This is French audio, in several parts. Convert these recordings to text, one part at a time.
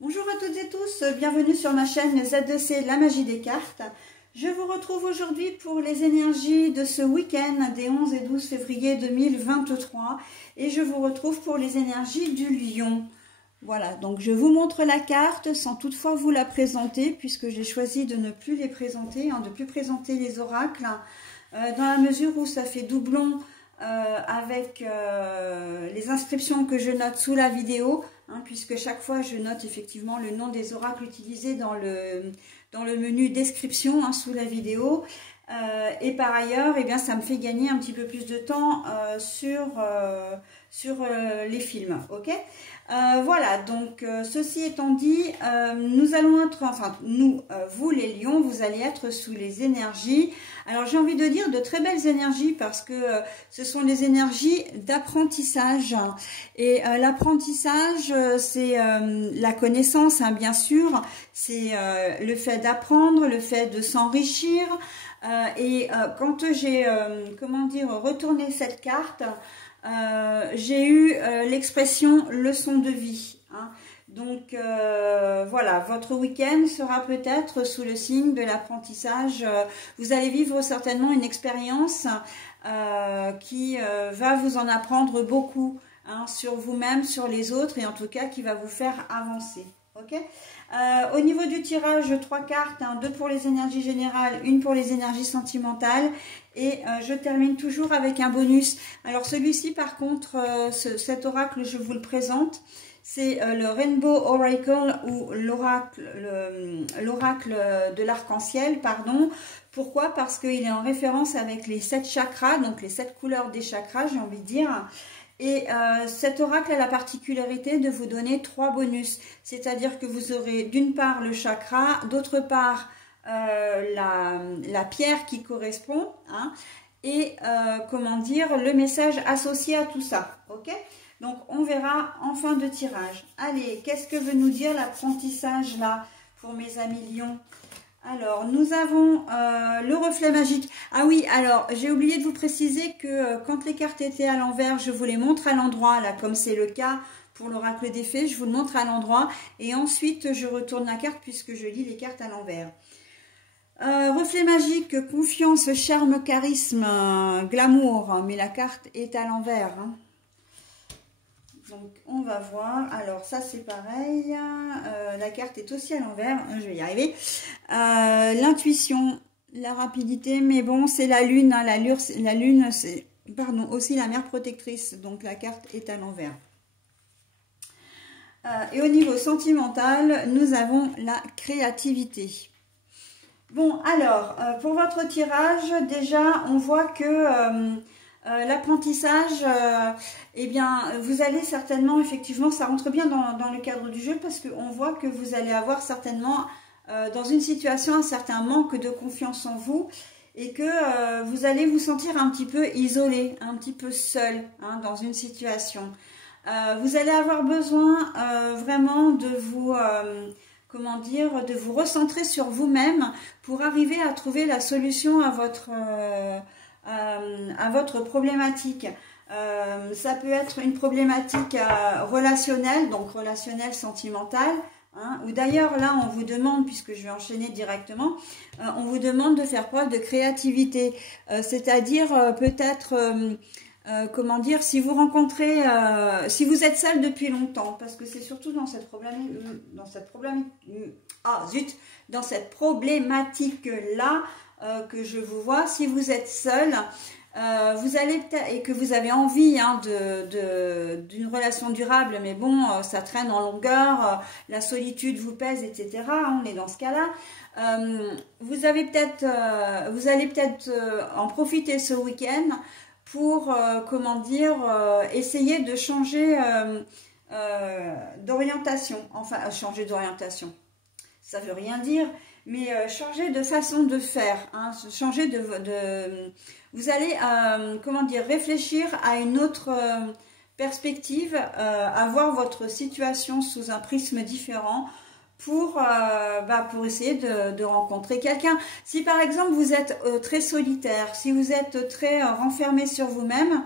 Bonjour à toutes et tous, bienvenue sur ma chaîne Z2C, la magie des cartes. Je vous retrouve aujourd'hui pour les énergies de ce week-end des 11 et 12 février 2023 et je vous retrouve pour les énergies du lion. Voilà, donc je vous montre la carte sans toutefois vous la présenter puisque j'ai choisi de ne plus les présenter, de ne plus présenter les oracles dans la mesure où ça fait doublon avec les inscriptions que je note sous la vidéo, puisque chaque fois je note effectivement le nom des oracles utilisés dans le menu description sous la vidéo. Et par ailleurs, eh bien, ça me fait gagner un petit peu plus de temps sur les films. Ok, voilà, donc ceci étant dit, nous allons être, vous les lions, vous allez être sous les énergies. Alors j'ai envie de dire de très belles énergies parce que ce sont les énergies d'apprentissage. Et l'apprentissage, c'est la connaissance, bien sûr, c'est le fait d'apprendre, le fait de s'enrichir. Quand j'ai, retourné cette carte, j'ai eu l'expression leçon de vie. Donc voilà, votre week-end sera peut-être sous le signe de l'apprentissage. Vous allez vivre certainement une expérience qui va vous en apprendre beaucoup sur vous-même, sur les autres et en tout cas qui va vous faire avancer. Ok. Au niveau du tirage, 3 cartes, 2 pour les énergies générales, 1 pour les énergies sentimentales et je termine toujours avec un bonus. Alors celui-ci par contre, cet oracle je vous le présente, c'est le Rainbow Oracle ou l'oracle de l'arc-en-ciel, pardon. Pourquoi? Parce qu'il est en référence avec les 7 chakras, donc les 7 couleurs des chakras, j'ai envie de dire. Et cet oracle a la particularité de vous donner 3 bonus, c'est-à-dire que vous aurez d'une part le chakra, d'autre part la pierre qui correspond, et le message associé à tout ça. Ok, donc on verra en fin de tirage. Allez, qu'est-ce que veut nous dire l'apprentissage là pour mes amis lions? Alors, nous avons le reflet magique. Ah oui, alors, j'ai oublié de vous préciser que quand les cartes étaient à l'envers, je vous les montre à l'endroit, là, comme c'est le cas pour l'oracle des fées, je vous le montre à l'endroit. Et ensuite, je retourne la carte puisque je lis les cartes à l'envers. Reflet magique, confiance, charme, charisme, glamour. Mais la carte est à l'envers. Donc, on va voir. Alors, ça, c'est pareil. La carte est aussi à l'envers. Je vais y arriver. L'intuition, la rapidité. Mais bon, c'est la lune. La lune, c'est, aussi la mère protectrice. Donc, la carte est à l'envers. Et au niveau sentimental, nous avons la créativité. Bon, alors, pour votre tirage, déjà, on voit que... l'apprentissage, vous allez certainement, effectivement, ça rentre bien dans le cadre du jeu parce qu'on voit que vous allez avoir certainement dans une situation un certain manque de confiance en vous et que vous allez vous sentir un petit peu isolé, un petit peu seul dans une situation. Vous allez avoir besoin vraiment de vous... de vous recentrer sur vous-même pour arriver à trouver la solution à votre problématique. Ça peut être une problématique relationnelle, donc relationnelle, sentimentale, ou d'ailleurs là on vous demande, puisque je vais enchaîner directement, on vous demande de faire preuve de créativité, c'est-à-dire peut-être... si vous rencontrez, si vous êtes seul depuis longtemps, parce que c'est surtout dans cette problématique-là que je vous vois. Si vous êtes seul, vous allez peut-être, et que vous avez envie d'une relation durable, mais bon, ça traîne en longueur, la solitude vous pèse, etc. On est dans ce cas-là. Vous allez peut-être en profiter ce week-end pour, essayer de changer d'orientation. Enfin, changer d'orientation, ça veut rien dire, mais changer de façon de faire. Changer vous allez, réfléchir à une autre perspective, à voir votre situation sous un prisme différent, pour essayer de rencontrer quelqu'un. Si par exemple vous êtes très solitaire, si vous êtes très renfermé sur vous-même,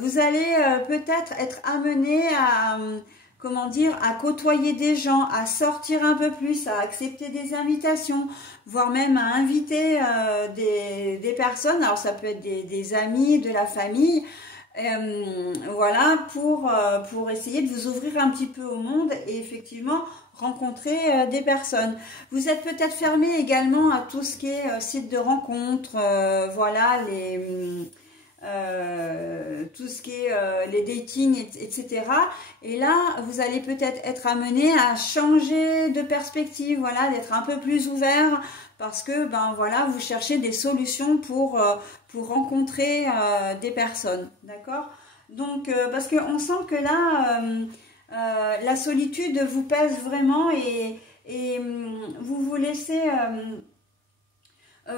vous allez peut-être être amené comment dire, à côtoyer des gens, à sortir un peu plus, à accepter des invitations, voire même à inviter des personnes. Alors ça peut être des amis, de la famille, voilà, pour essayer de vous ouvrir un petit peu au monde et effectivement rencontrer des personnes. Vous êtes peut-être fermé également à tout ce qui est site de rencontres, voilà, tout ce qui est les dating, etc. Et là, vous allez peut-être être amené à changer de perspective, voilà, d'être un peu plus ouvert parce que, ben voilà, vous cherchez des solutions pour rencontrer des personnes, d'accord? Donc, parce qu'on sent que là, la solitude vous pèse vraiment et vous vous laissez...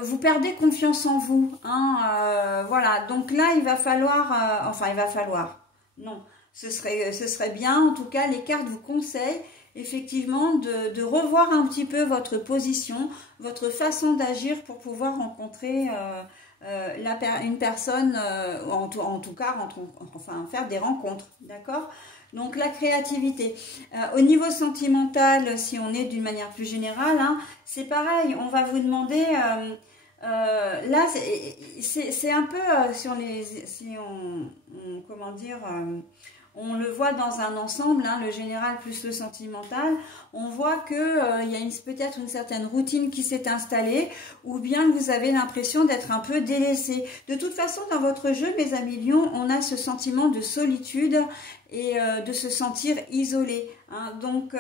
vous perdez confiance en vous, hein, voilà. Donc là, il va falloir, enfin, il va falloir, non, ce serait bien, en tout cas, les cartes vous conseillent effectivement de revoir un petit peu votre position, votre façon d'agir pour pouvoir rencontrer une personne, en tout cas, enfin, faire des rencontres, d'accord? Donc la créativité. Au niveau sentimental, si on est d'une manière plus générale, hein, c'est pareil, on va vous demander, là c'est un peu, si on comment dire, on le voit dans un ensemble, hein, le général plus le sentimental, on voit que il y a peut-être une certaine routine qui s'est installée, ou bien que vous avez l'impression d'être un peu délaissé. De toute façon, dans votre jeu, mes amis lions, on a ce sentiment de solitude et de se sentir isolé, hein. Donc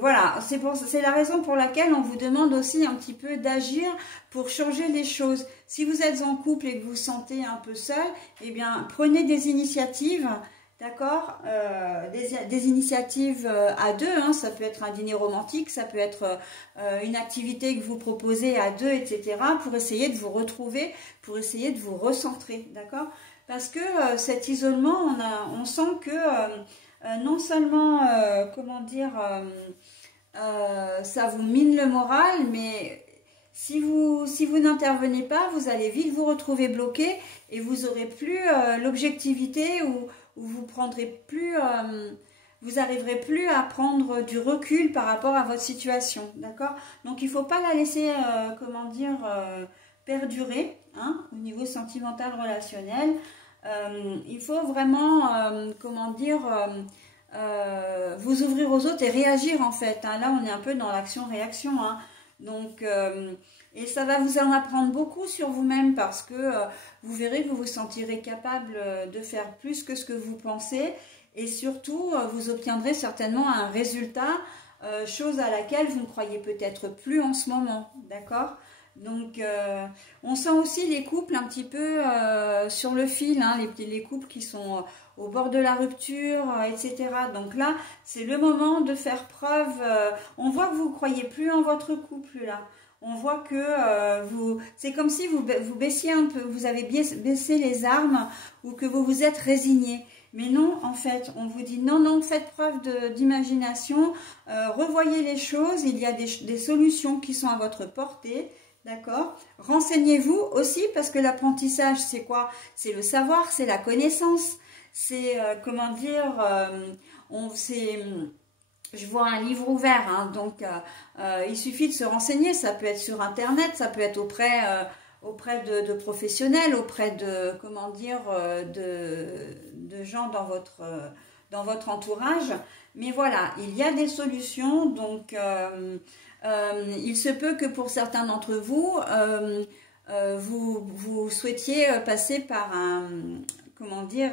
voilà, c'est la raison pour laquelle on vous demande aussi un petit peu d'agir pour changer les choses. Si vous êtes en couple et que vous vous sentez un peu seul, eh bien prenez des initiatives, d'accord, des initiatives à deux, hein. Ça peut être un dîner romantique, ça peut être une activité que vous proposez à deux, etc. pour essayer de vous retrouver, pour essayer de vous recentrer, d'accord? Parce que cet isolement, on sent que non seulement, comment dire, ça vous mine le moral, mais si vous n'intervenez pas, vous allez vite vous retrouver bloqué et vous aurez plus l'objectivité ou vous prendrez plus, vous arriverez plus à prendre du recul par rapport à votre situation, d'accord? Donc il ne faut pas la laisser, comment dire, perdurer, hein, au niveau sentimental relationnel. Il faut vraiment, comment dire, vous ouvrir aux autres et réagir en fait, hein. Là, on est un peu dans l'action-réaction, hein. Donc, et ça va vous en apprendre beaucoup sur vous-même parce que vous verrez que vous vous sentirez capable de faire plus que ce que vous pensez et surtout, vous obtiendrez certainement un résultat, chose à laquelle vous ne croyez peut-être plus en ce moment, d'accord? Donc, on sent aussi les couples un petit peu sur le fil, hein, les couples qui sont au bord de la rupture, etc. Donc là, c'est le moment de faire preuve. On voit que vous ne croyez plus en votre couple, là. On voit que c'est comme si vous baissiez un peu, vous avez baissé les armes ou que vous vous êtes résigné. Mais non, en fait, on vous dit non, non, faites preuve d'imagination, revoyez les choses, il y a des solutions qui sont à votre portée. D'accord? Renseignez-vous aussi parce que l'apprentissage, c'est quoi? C'est le savoir, c'est la connaissance. C'est, comment dire, je vois un livre ouvert, hein, donc il suffit de se renseigner. Ça peut être sur Internet, ça peut être auprès de professionnels, auprès de, comment dire, de gens dans votre entourage. Mais voilà, il y a des solutions, donc... il se peut que pour certains d'entre vous, vous souhaitiez passer par comment dire,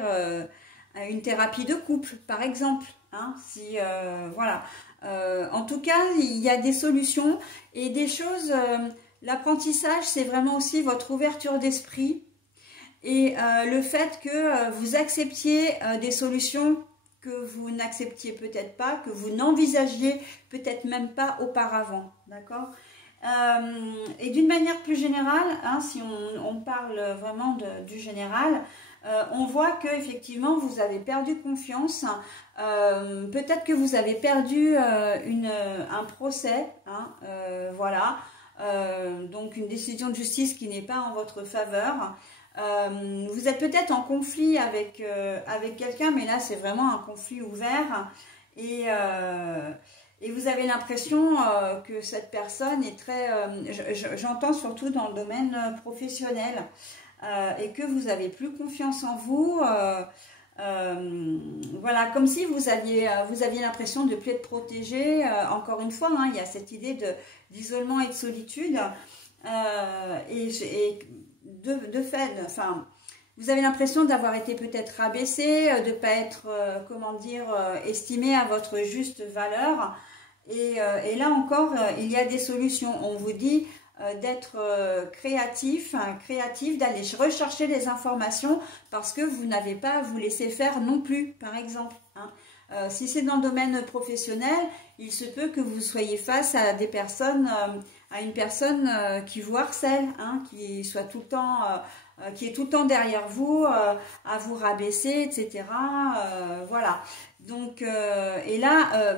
une thérapie de couple, par exemple. Hein, voilà. En tout cas, il y a des solutions et des choses. L'apprentissage, c'est vraiment aussi votre ouverture d'esprit et le fait que vous acceptiez des solutions que vous n'acceptiez peut-être pas, que vous n'envisagiez peut-être même pas auparavant, d'accord? Et d'une manière plus générale, hein, si on parle vraiment du général, on voit que effectivement vous avez perdu confiance, peut-être que vous avez perdu un procès, hein, voilà, donc une décision de justice qui n'est pas en votre faveur. Vous êtes peut-être en conflit avec, avec quelqu'un, mais là c'est vraiment un conflit ouvert et vous avez l'impression que cette personne est très, j'entends surtout dans le domaine professionnel, et que vous avez plus confiance en vous. Voilà, comme si vous aviez l'impression de ne plus être protégé. Encore une fois, hein, il y a cette idée d'isolement et de solitude. Et de fait, enfin, vous avez l'impression d'avoir été peut-être rabaissé, de ne pas être, comment dire, estimé à votre juste valeur. Et là encore, il y a des solutions. On vous dit d'être créatif, d'aller rechercher des informations parce que vous n'avez pas à vous laisser faire non plus, par exemple. Hein. Si c'est dans le domaine professionnel, il se peut que vous soyez face à des personnes, à une personne qui vous harcèle, hein, qui soit tout le temps, qui est tout le temps derrière vous, à vous rabaisser, etc. Voilà. Donc, et là,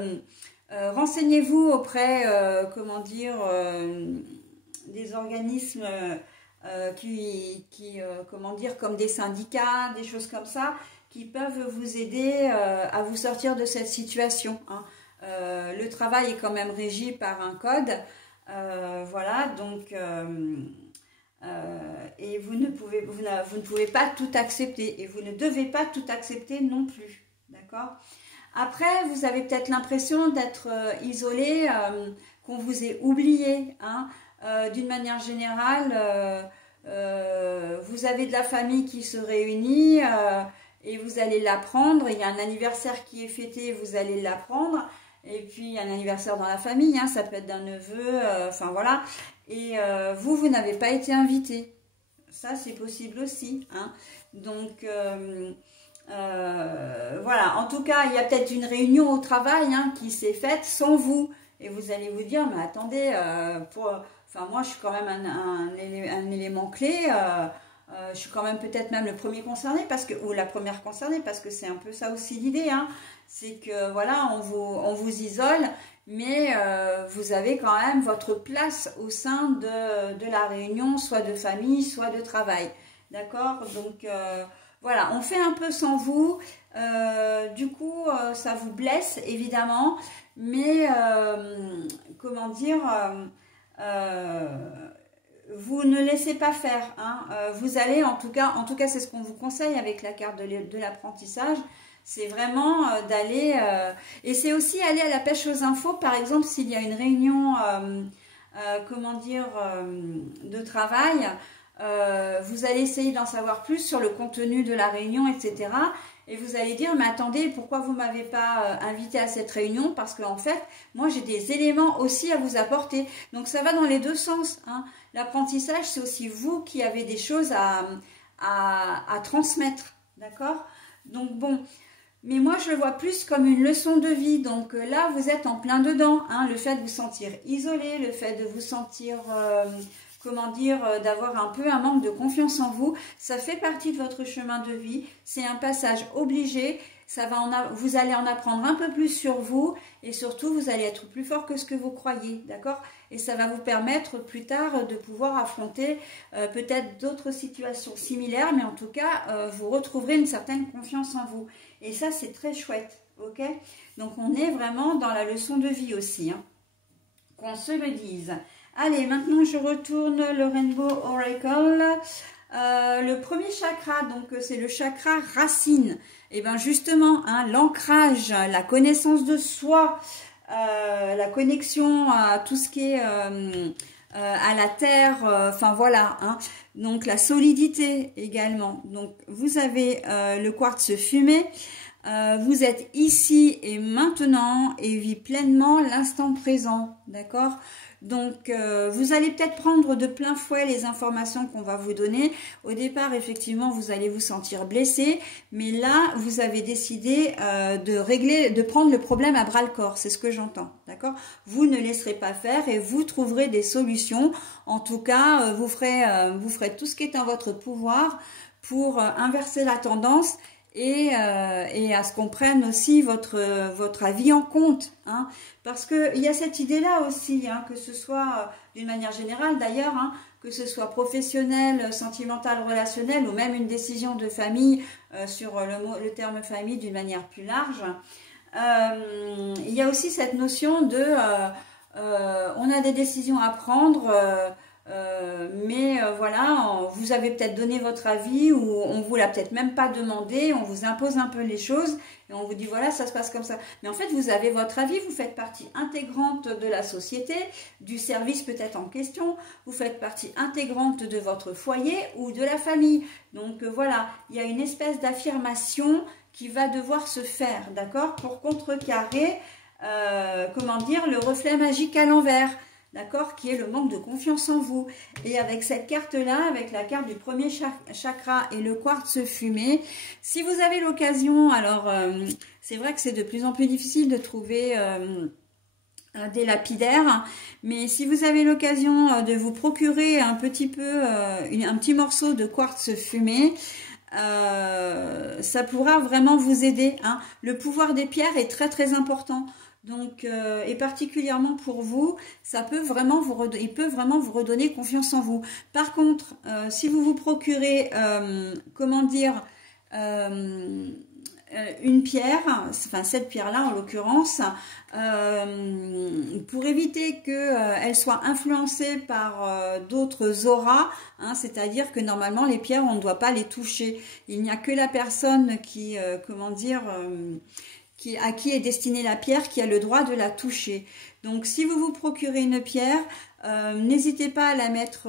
renseignez-vous auprès, comment dire, des organismes comment dire, comme des syndicats, des choses comme ça, qui peuvent vous aider à vous sortir de cette situation. Hein. Le travail est quand même régi par un code, voilà, donc et vous ne pouvez pas tout accepter et vous ne devez pas tout accepter non plus, d'accord? Après, vous avez peut-être l'impression d'être isolé, qu'on vous ait oublié, hein. D'une manière générale, vous avez de la famille qui se réunit et vous allez l'apprendre. Il y a un anniversaire qui est fêté, vous allez l'apprendre. Et puis, il y a un anniversaire dans la famille, hein, ça peut être d'un neveu, enfin voilà. Et vous n'avez pas été invité. Ça, c'est possible aussi. Hein. Donc, voilà. En tout cas, il y a peut-être une réunion au travail, hein, qui s'est faite sans vous. Et vous allez vous dire, mais attendez, enfin, moi, je suis quand même un élément clé. Je suis quand même peut-être même le premier concerné, ou la première concernée, parce que c'est un peu ça aussi l'idée. Hein. C'est que, voilà, on vous isole, mais vous avez quand même votre place au sein de la réunion, soit de famille, soit de travail. D'accord? Donc, voilà, on fait un peu sans vous. Du coup, ça vous blesse, évidemment. Mais, comment dire... vous ne laissez pas faire, hein. Vous allez en tout cas c'est ce qu'on vous conseille avec la carte de l'apprentissage, c'est vraiment d'aller, et c'est aussi aller à la pêche aux infos, par exemple s'il y a une réunion, comment dire, de travail, vous allez essayer d'en savoir plus sur le contenu de la réunion, etc. Et vous allez dire, mais attendez, pourquoi vous ne m'avez pas invité à cette réunion? Parce qu'en fait, moi, j'ai des éléments aussi à vous apporter. Donc, ça va dans les deux sens. Hein. L'apprentissage, c'est aussi vous qui avez des choses à transmettre. D'accord? Donc, bon, mais moi, je le vois plus comme une leçon de vie. Donc, là, vous êtes en plein dedans. Hein. Le fait de vous sentir isolé, le fait de vous sentir... comment dire, d'avoir un peu un manque de confiance en vous, ça fait partie de votre chemin de vie, c'est un passage obligé, vous allez en apprendre un peu plus sur vous et surtout vous allez être plus fort que ce que vous croyez, d'accord? Et ça va vous permettre plus tard de pouvoir affronter peut-être d'autres situations similaires, mais en tout cas, vous retrouverez une certaine confiance en vous. Et ça, c'est très chouette, ok? Donc, on est vraiment dans la leçon de vie aussi, hein, qu'on se le dise. Allez, maintenant je retourne le Rainbow Oracle. Le premier chakra, donc c'est le chakra racine. Et bien justement, hein, l'ancrage, la connaissance de soi, la connexion à tout ce qui est à la terre, enfin voilà. Hein, donc la solidité également. Donc vous avez le quartz fumé. Vous êtes ici et maintenant et vivez pleinement l'instant présent, d'accord? Donc, vous allez peut-être prendre de plein fouet les informations qu'on va vous donner. Au départ, effectivement, vous allez vous sentir blessé, mais là, vous avez décidé de prendre le problème à bras-le-corps. C'est ce que j'entends, d'accord? Vous ne laisserez pas faire et vous trouverez des solutions. En tout cas, vous ferez tout ce qui est en votre pouvoir pour inverser la tendance. Et à ce qu'on prenne aussi votre avis en compte, parce qu'il y a cette idée-là aussi, hein, que ce soit d'une manière générale d'ailleurs, hein, que ce soit professionnel, sentimental, relationnel ou même une décision de famille sur le terme famille d'une manière plus large. Il y a aussi cette notion de on a des décisions à prendre, mais voilà, vous avez peut-être donné votre avis ou on vous l'a peut-être même pas demandé, on vous impose un peu les choses et on vous dit voilà, ça se passe comme ça. Mais en fait, vous avez votre avis, vous faites partie intégrante de la société, du service peut-être en question, vous faites partie intégrante de votre foyer ou de la famille. Donc voilà, il y a une espèce d'affirmation qui va devoir se faire, d'accord, pour contrecarrer, comment dire, le reflet magique à l'envers. D'accord, qui est le manque de confiance en vous. Et avec cette carte-là, avec la carte du premier chakra et le quartz fumé, si vous avez l'occasion, alors c'est vrai que c'est de plus en plus difficile de trouver des lapidaires, mais si vous avez l'occasion de vous procurer un petit peu, un petit morceau de quartz fumé, ça pourra vraiment vous aider, hein. Le pouvoir des pierres est très très important. Donc, et particulièrement pour vous, ça peut vraiment il peut vraiment vous redonner confiance en vous. Par contre, si vous vous procurez, comment dire, une pierre, enfin cette pierre-là en l'occurrence, pour éviter qu'elle soit influencée par d'autres auras, hein, c'est-à-dire que normalement les pierres, on ne doit pas les toucher. Il n'y a que la personne qui, comment dire, à qui est destinée la pierre, qui a le droit de la toucher. Donc si vous vous procurez une pierre, n'hésitez pas à la mettre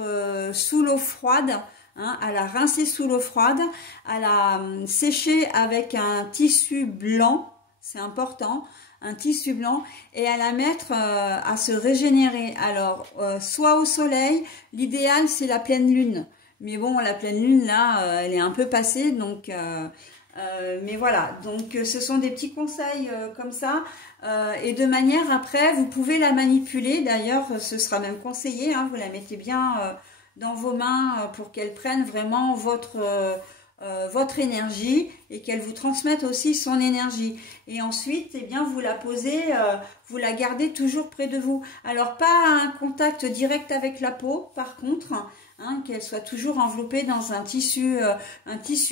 sous l'eau froide, hein, à la rincer sous l'eau froide, à la sécher avec un tissu blanc, c'est important, un tissu blanc, et à la mettre à se régénérer. Alors, soit au soleil, l'idéal c'est la pleine lune. Mais bon, la pleine lune là, elle est un peu passée, donc... mais voilà, donc ce sont des petits conseils comme ça, et de manière après, vous pouvez la manipuler, d'ailleurs ce sera même conseillé, hein, vous la mettez bien dans vos mains pour qu'elle prenne vraiment votre énergie et qu'elle vous transmette aussi son énergie. Et ensuite, eh bien, vous la posez, vous la gardez toujours près de vous. Alors pas un contact direct avec la peau, par contre, hein, qu'elle soit toujours enveloppée dans un tissu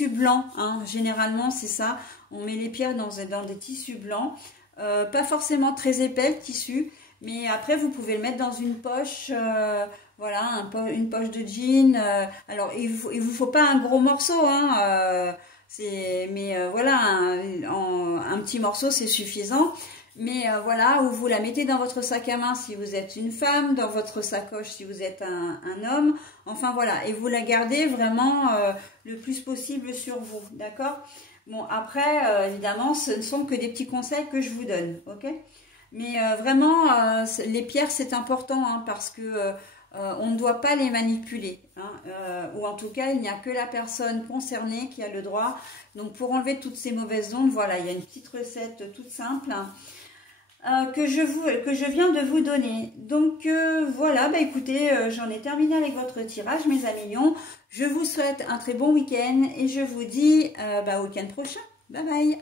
blanc, hein. Généralement c'est ça, on met les pierres dans des tissus blancs, pas forcément très épais le tissu, mais après vous pouvez le mettre dans une poche, voilà, une poche de jean. Alors il vous faut pas un gros morceau, hein, voilà, un petit morceau c'est suffisant. Mais voilà, où vous la mettez dans votre sac à main si vous êtes une femme, dans votre sacoche si vous êtes un homme, enfin voilà, et vous la gardez vraiment le plus possible sur vous, d'accord? Bon, après, évidemment, ce ne sont que des petits conseils que je vous donne, ok? Mais vraiment, les pierres, c'est important, hein, parce que on ne doit pas les manipuler, hein, ou en tout cas, il n'y a que la personne concernée qui a le droit. Donc, pour enlever toutes ces mauvaises ondes, voilà, il y a une petite recette toute simple, hein, que je viens de vous donner. Donc voilà, bah écoutez, j'en ai terminé avec votre tirage, mes amis lions. Je vous souhaite un très bon week-end et je vous dis bah, au week-end prochain. Bye bye.